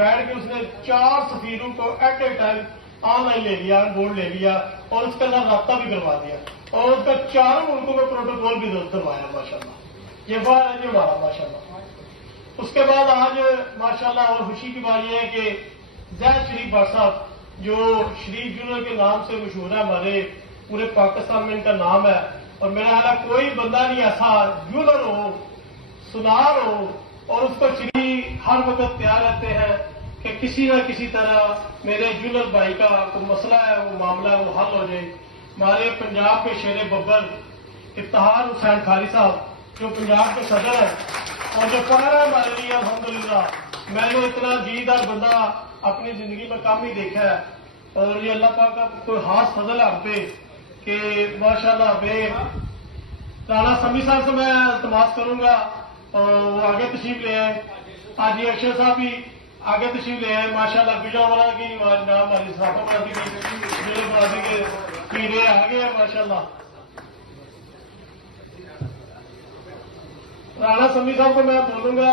बैठ के उसने 4 सफीरों को एट ए टाइम ऑनलाइन ले लिया, बोर्ड ले लिया और उसके साथ रब्ता भी करवा दिया और उसका 4 मुल्कों में प्रोटोकॉल भी दर्ज करवाया माशाल्लाह। ये बात है जो हमारा माशाल्लाह। उसके बाद आज माशाल्लाह और खुशी की बात यह है कि जैद शरीफ भाट साहब जो शरीफ ज्वेलर के नाम से मशहूर है, हमारे पूरे पाकिस्तान में इनका नाम है और मेरा ख्याल है कोई बंदा नहीं ऐसा ज्वेलर हो, सुनार हो और उसको शरीफ हर वक्त तैयार रहते हैं कि किसी न किसी तरह मेरे ज्वेलर भाई का कोई मसला है, वो मामला है, वो हल हो जाए। हमारे पंजाब के शेर बब्बर इफ्तिखार हुसैन खारी साहब जो पंजाब के सदर हैं और जो पढ़ रहा है हमारे लिए अल्हम्दुलिल्लाह। मैंने इतना जीदार बंदा अपनी जिंदगी में कम ही देखा है और ये अल्लाह पाक का कोई खास फजल है हम पे कि माशाल्लाह राणा समी साहब से मैं इल्तमास करूंगा और वो आगे तशरीफ ले आए। आज ये अक्षर साहब भी आगे तशरीफ ले आए माशाल्लाह। बिजावाला की नाम हमारी सराफा बरादरी के बरादरी के पीरे आगे है माशाल्लाह। राणा समी साहब को मैं बोलूंगा